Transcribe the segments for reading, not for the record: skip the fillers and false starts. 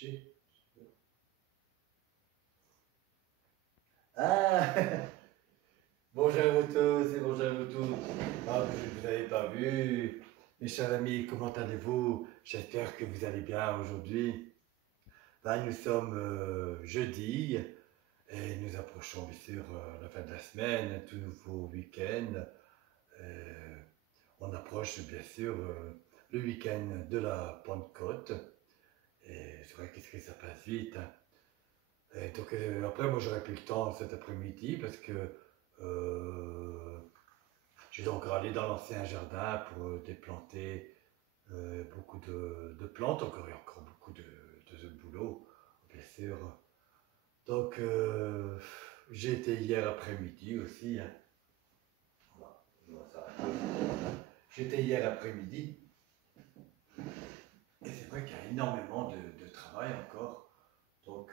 afficher. Ah bonjour à vous tous et bonjour à vous tous. Ah, je ne vous avais pas vu. Mes chers amis, comment allez-vous? J'espère que vous allez bien aujourd'hui. Là, nous sommes jeudi et nous approchons bien sûr la fin de la semaine, un tout nouveau week-end. On approche bien sûr le week-end de la Pentecôte. Et c'est vrai qu'est-ce que ça passe vite, hein. Et donc après, moi j'aurais plus le temps cet après-midi parce que je dois encore aller dans l'ancien jardin pour déplanter beaucoup de plantes. Encore, il y a encore beaucoup de boulot, bien sûr. Donc j'ai été hier après-midi aussi, hein. Voilà, j'étais hier après-midi. Et c'est vrai qu'il y a énormément de travail encore. Donc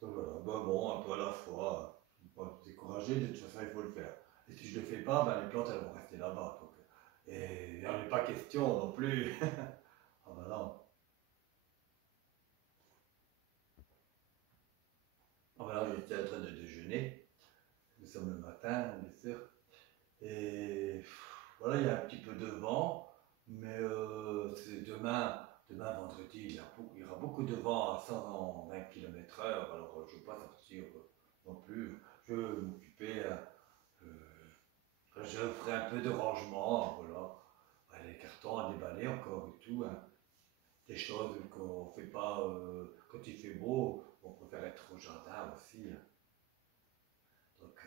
voilà, bah bon, un peu à la fois, pas découragé, de toute façon il faut le faire. Et si je ne le fais pas, ben, les plantes elles vont rester là-bas. Donc, et il n'y en a pas question non plus. Ah ben non. Ah ben là, j'étais en train de déjeuner. Nous sommes le matin, bien sûr. Et voilà, il y a un petit peu de vent, mais c'est demain vendredi, il y aura beaucoup de vent à 120 km/h. Alors je ne veux pas sortir non plus. Je vais m'occuper. Je ferai un peu de rangement, voilà. Les cartons à déballer encore et tout, hein. Des choses qu'on ne fait pas quand il fait beau, on préfère être au jardin aussi, hein. Donc,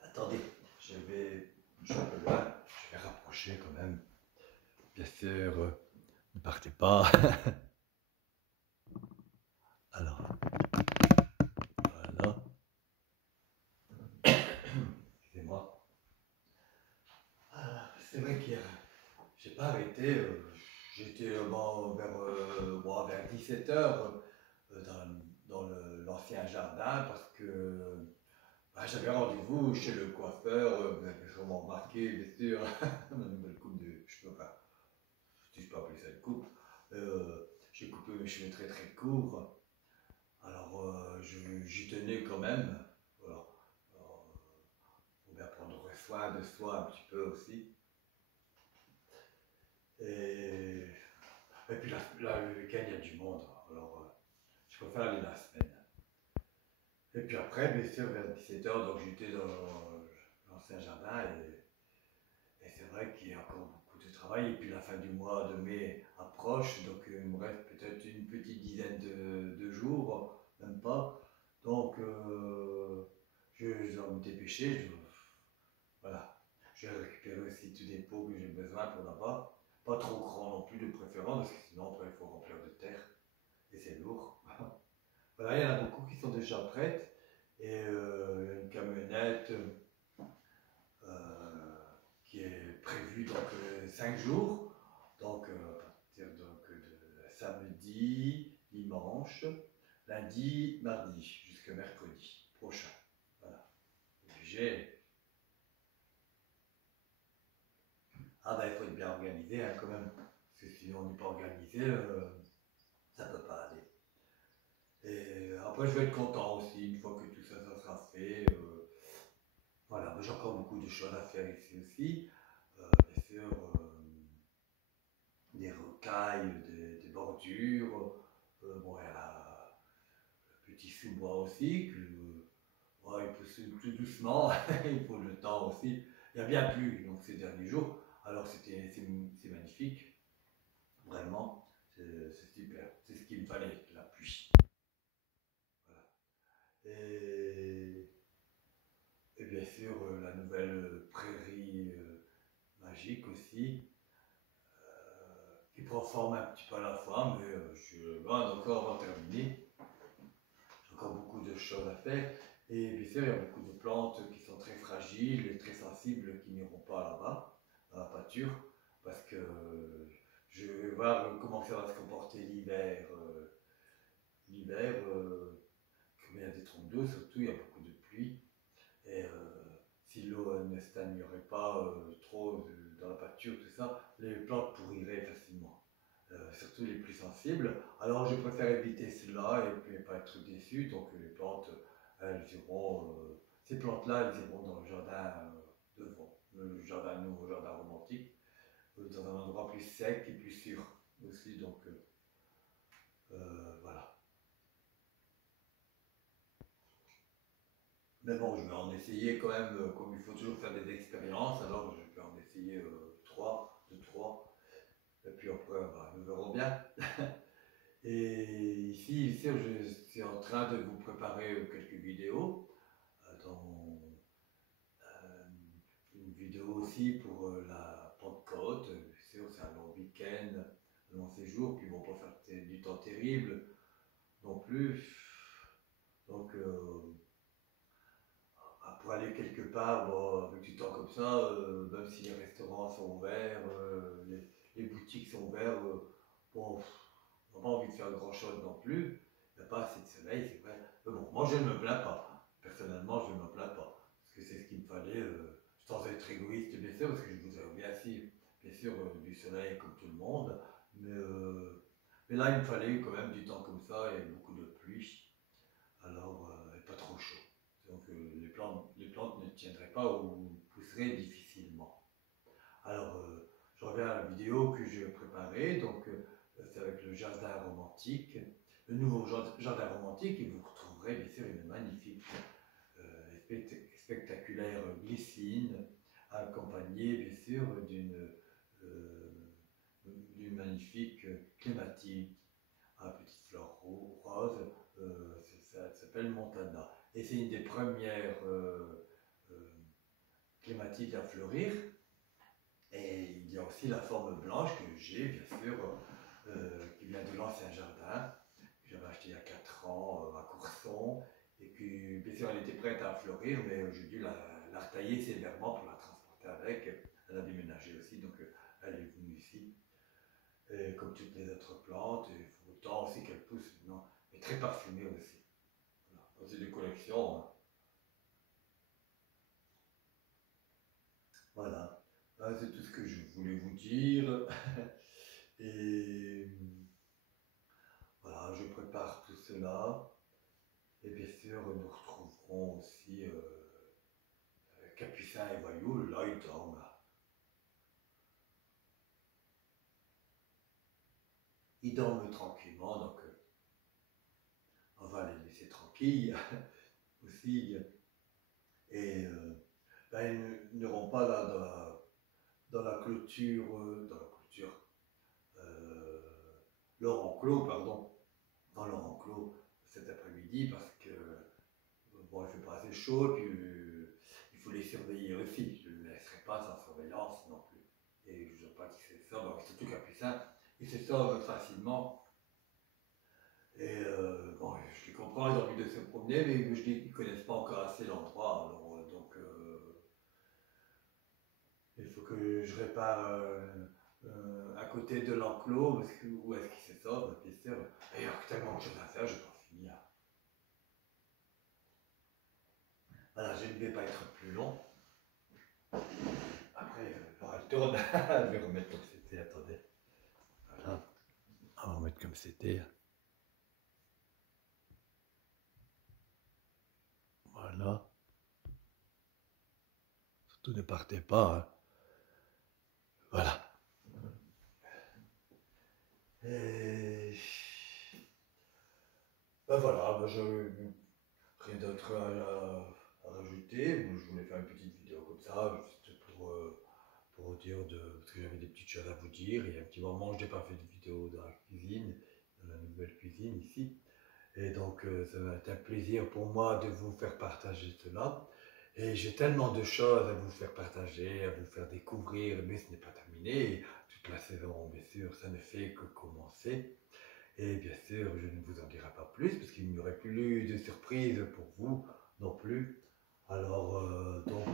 attendez, je suis un peu loin, je vais rapprocher quand même. Bien sûr, ne partez pas. Alors, voilà. Excusez-moi. Ah, c'est vrai qu'hier, j'ai pas arrêté. J'étais bon, vers 17h dans l'ancien jardin parce que j'avais rendez-vous chez le coiffeur. Vous avez sûrement remarqué, bien sûr, ma nouvelle coupe de cheveux. Enfin, si je peux appeler ça une coupe. J'ai coupé mes cheveux très très courts. Alors, j'y tenais quand même. Voilà. Faut bien prendre soin de soi un petit peu aussi. Et puis là, le week-end, il y a du monde. Alors, je préfère aller la semaine. Et puis après, bien sûr, vers 17h, donc j'étais dans l'ancien jardin et c'est vrai qu'il y a encore beaucoup de travail. Et puis la fin du mois de mai approche, donc il me reste peut-être une petite dizaine de jours, même pas. Donc je dois me dépêcher. Voilà. Je vais récupérer aussi tous les pots que j'ai besoin pour là-bas. Pas trop grand non plus de préférence, parce que sinon après il faut remplir de terre et c'est lourd. Voilà, il y en a beaucoup qui sont déjà prêtes et une camionnette qui est prévue donc 5 jours, donc à partir donc, de samedi, dimanche, lundi, mardi, jusqu'à mercredi prochain. Voilà. Obligé. Ah ben il faut être bien organisé hein, quand même, parce que si on n'est pas organisé, ça ne peut pas aller. Et après je vais être content aussi, une fois que tout ça, ça sera fait. Voilà, j'ai encore beaucoup de choses à faire ici aussi. Bien sûr, des rocailles, des bordures. Bon, il y a le petit sous-bois aussi, ouais, il pousse tout doucement, il faut le temps aussi. Il y a bien plu donc, ces derniers jours, alors c'est magnifique, vraiment, c'est super. C'est ce qu'il me fallait, la pluie. Voilà. Et bien sûr, la nouvelle prairie magique aussi, qui prend forme un petit peu à la fois, mais je suis loin encore avant de terminer. J'ai encore beaucoup de choses à faire. Et bien sûr, il y a beaucoup de plantes qui sont très fragiles et très sensibles qui n'iront pas là-bas, dans la pâture, parce que je vais voir comment ça va se comporter l'hiver. L'hiver, comme il y a des trompes d'eau, surtout, il y a beaucoup de pluie. Et si l'eau ne stagnerait pas trop dans la pâture, tout ça, les plantes pourriraient facilement, surtout les plus sensibles. Alors je préfère éviter cela et puis pas être déçu, donc les plantes, elles iront, ces plantes-là, elles iront dans le jardin devant, le jardin nouveau, jardin romantique, dans un endroit plus sec et plus sûr aussi, donc voilà. Mais bon, je vais en essayer quand même, comme il faut toujours faire des expériences, alors je vais en essayer trois, deux, trois, et puis après, bah, nous verrons bien. Et ici, je suis en train de vous préparer quelques vidéos, dont une vidéo aussi pour la Pentecôte. C'est un long week-end, un long séjour, puis ils vont pas faire du temps terrible non plus. Donc, pour aller quelque part, bon, avec du temps comme ça, même si les restaurants sont ouverts, les boutiques sont ouvertes, bon, on n'a pas envie de faire grand chose non plus. Il n'y a pas assez de soleil, c'est vrai. Mais bon, moi je ne me plains pas. Personnellement, je ne me plains pas. Parce que c'est ce qu'il me fallait, sans être égoïste bien sûr, parce que je voudrais bien sûr, du soleil comme tout le monde. Mais là, il me fallait quand même du temps comme ça et beaucoup de pluie. Alors, et pas trop chaud. Donc les plantes ne tiendraient pas ou pousseraient difficilement. Alors, je reviens à la vidéo que j'ai préparée. Donc, c'est avec le jardin romantique, le nouveau jardin romantique, et vous retrouverez bien sûr une magnifique spectaculaire glycine, accompagnée bien sûr euh, d'une magnifique clématite à petite fleur rose, ça s'appelle Montana. Et c'est une des premières euh, clématites à fleurir. Et il y a aussi la forme blanche que j'ai, bien sûr, qui vient de l'ancien jardin, que j'avais acheté il y a 4 ans à Courson, et que, bien sûr, elle était prête à fleurir, mais j'ai dû la retailler sévèrement pour la transporter avec. Elle a déménagé aussi, donc elle est venue ici. Et comme toutes les autres plantes, il faut autant aussi qu'elle pousse maintenant, mais très parfumée aussi. Voilà. C'est des collections. Hein. Voilà. C'est tout ce que je voulais vous dire. Et voilà, je prépare tout cela. Et bien sûr, nous retrouverons aussi Capucin et Voyou. Là, ils dorment. Ils dorment tranquillement, donc on va les laisser tranquilles aussi. Et ben, ils n'iront pas là dans la clôture, euh, leur enclos, pardon, dans leur enclos cet après-midi parce que bon, il fait pas assez chaud, puis il faut les surveiller aussi. Je ne les laisserai pas sans surveillance non plus. Et je ne veux pas qu'ils se sauvent, surtout Capucin, ils se sauvent facilement. Et bon, je les comprends, ils ont envie de se promener, mais je dis qu'ils ne connaissent pas encore assez l'endroit. Alors, donc, il faut que je répare à côté de l'enclos, parce que où est-ce qu'ils se sauvent, bien sûr. Et il y a tellement de choses à faire, je ne vais pas finir. Voilà, je ne vais pas être plus long. Après, elle tourne. Je vais remettre comme c'était, attendez. Voilà. On va remettre comme c'était. Voilà. Surtout ne partez pas. Hein. Voilà. Et... Ben voilà, ben rien d'autre à rajouter. Je voulais faire une petite vidéo comme ça, juste pour vous dire, parce que j'avais des petites choses à vous dire. Il y a un petit moment, je n'ai pas fait de vidéo dans la cuisine, dans la nouvelle cuisine ici. Et donc, ça va être un plaisir pour moi de vous faire partager cela. Et j'ai tellement de choses à vous faire partager, à vous faire découvrir, mais ce n'est pas terminé. Toute la saison, bien sûr, ça ne fait que commencer. Et bien sûr, je ne vous en dirai pas plus, parce qu'il n'y aurait plus de surprise pour vous non plus. Alors, donc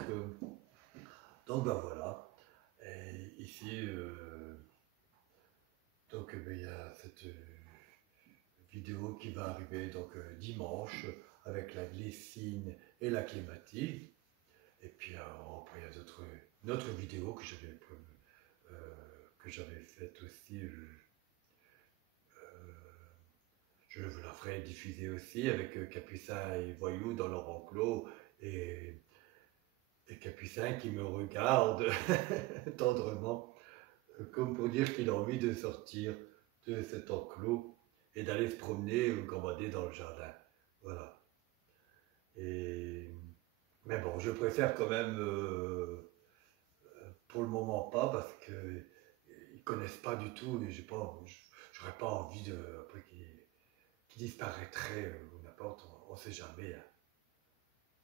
ben voilà. Et ici, donc ben, il y a cette vidéo qui va arriver donc dimanche avec la glycine et la clématite. Et puis après, il y a une autre vidéo que j'avais faite aussi. Je vous la ferai diffuser aussi avec Capucin et Voyou dans leur enclos et, et Capucin qui me regarde tendrement, comme pour dire qu'il a envie de sortir de cet enclos et d'aller se promener ou gambader dans le jardin. Voilà. Mais bon, je préfère quand même pour le moment pas parce que ils connaissent pas du tout et j'aurais pas envie de après qu'ils disparaîtraient ou n'importe, on sait jamais. Hein.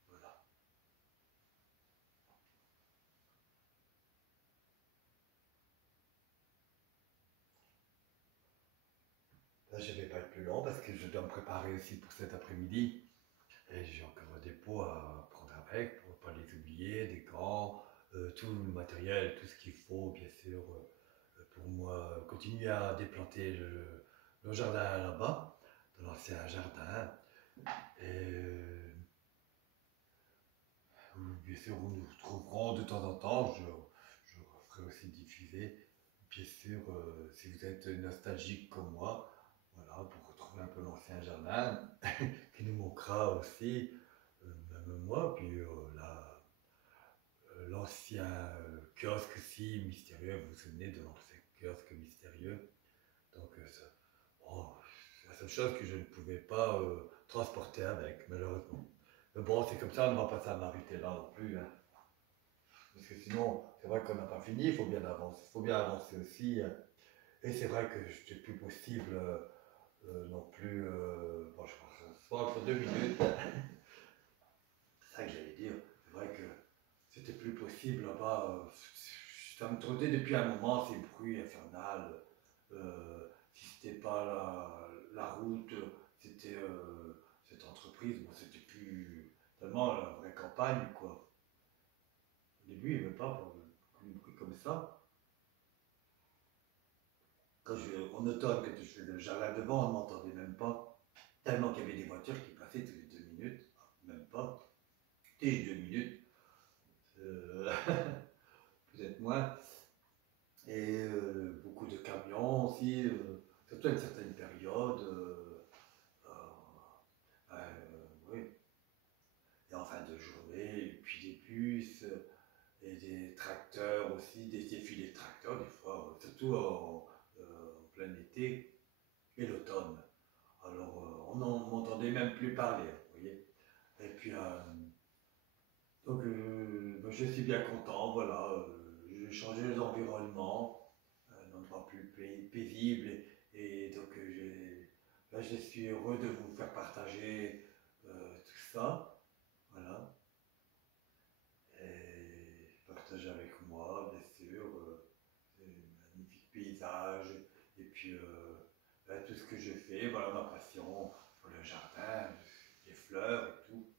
Voilà. Là, je vais pas être plus long parce que je dois me préparer aussi pour cet après-midi. Et j'ai encore des pots à prendre avec pour ne pas les oublier, des gants, tout le matériel, tout ce qu'il faut, bien sûr, pour moi continuer à déplanter le jardin là-bas, dans l'ancien jardin. Et bien sûr, vous nous retrouverons de temps en temps. Je ferai aussi diffuser, bien sûr, si vous êtes nostalgique comme moi, voilà, pour retrouver un peu l'ancien jardin, qui nous manquera aussi, même moi, puis l'ancien kiosque si mystérieux, vous vous souvenez de l'ancien kiosque mystérieux. Donc, bon, c'est la seule chose que je ne pouvais pas transporter avec, malheureusement. Mais bon, c'est comme ça, on ne va pas s'arrêter là non plus. Hein. Parce que sinon, c'est vrai qu'on n'a pas fini, il faut bien avancer, aussi. Et c'est vrai que c'était plus possible non plus. Bon, je pense que ce soit entre 2 minutes. C'est ça que j'allais dire. C'est vrai que c'était plus possible là-bas. Ça me trottait depuis un moment, ces bruits infernales. Si c'était pas la route, c'était cette entreprise. Bon, c'était plus tellement la vraie campagne, quoi. Au début, il n'y avait pas de bruit comme ça. En automne, quand je faisais le jardin devant, on ne m'entendait même pas. Tellement qu'il y avait des voitures qui passaient toutes les 2 minutes. Même pas. Et 2 minutes. Euh, peut-être moins. Et beaucoup de camions aussi, surtout à une certaine période. Oui. Et en fin de journée, et puis des bus, et des tracteurs aussi, des défilés de tracteurs des fois, surtout en plein été et l'automne. Alors on n'en m'entendait même plus parler, vous voyez. Et puis donc je suis bien content, voilà, j'ai changé les environnements, un endroit plus paisible et donc là je suis heureux de vous faire partager tout ça, voilà, et partager avec moi bien sûr ces magnifiques paysages et puis là, tout ce que je fais, voilà ma passion pour le jardin, les fleurs et tout,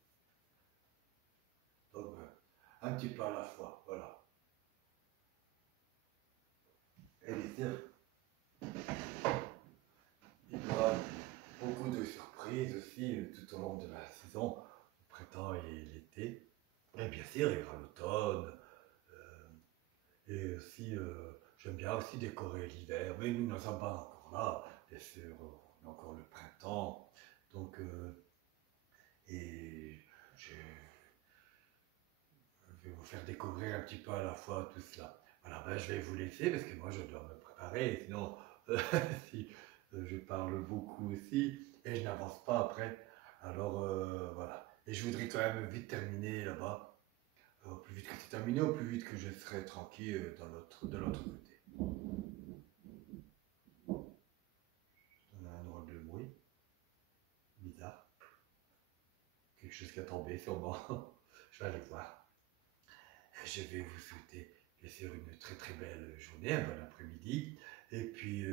donc un petit peu à la fois, voilà. Et bien sûr, il y aura beaucoup de surprises aussi tout au long de la saison, le printemps et l'été. Et bien sûr, il y aura l'automne. euh, et aussi, j'aime bien aussi décorer l'hiver. Mais nous n'en sommes pas encore là. Bien sûr, on a encore le printemps. Donc, et je vais vous faire découvrir un petit peu à la fois tout cela. Voilà, ben, je vais vous laisser parce que moi je dois me préparer. Sinon, si je parle beaucoup aussi et je n'avance pas après. Alors voilà. Et je voudrais quand même vite terminer là-bas. Au plus vite que c'est terminé, au plus vite que je serai tranquille de l'autre côté. On a un drôle de bruit. Bizarre. Quelque chose qui a tombé sûrement. Je vais aller voir. Je vais vous souhaiter bien sûr une très très belle journée, un bon après-midi. Et puis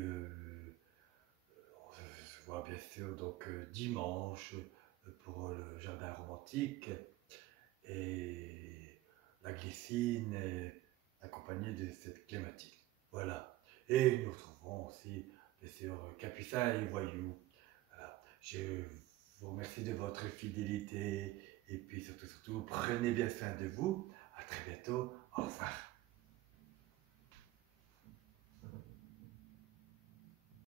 on se voit bien sûr donc dimanche pour le jardin romantique et la glycine accompagnée de cette clématine. Voilà. Et nous retrouverons aussi bien sûr Capucin et Voyou. Voilà. Je vous remercie de votre fidélité Et puis surtout, prenez bien soin de vous. À très bientôt. Au revoir.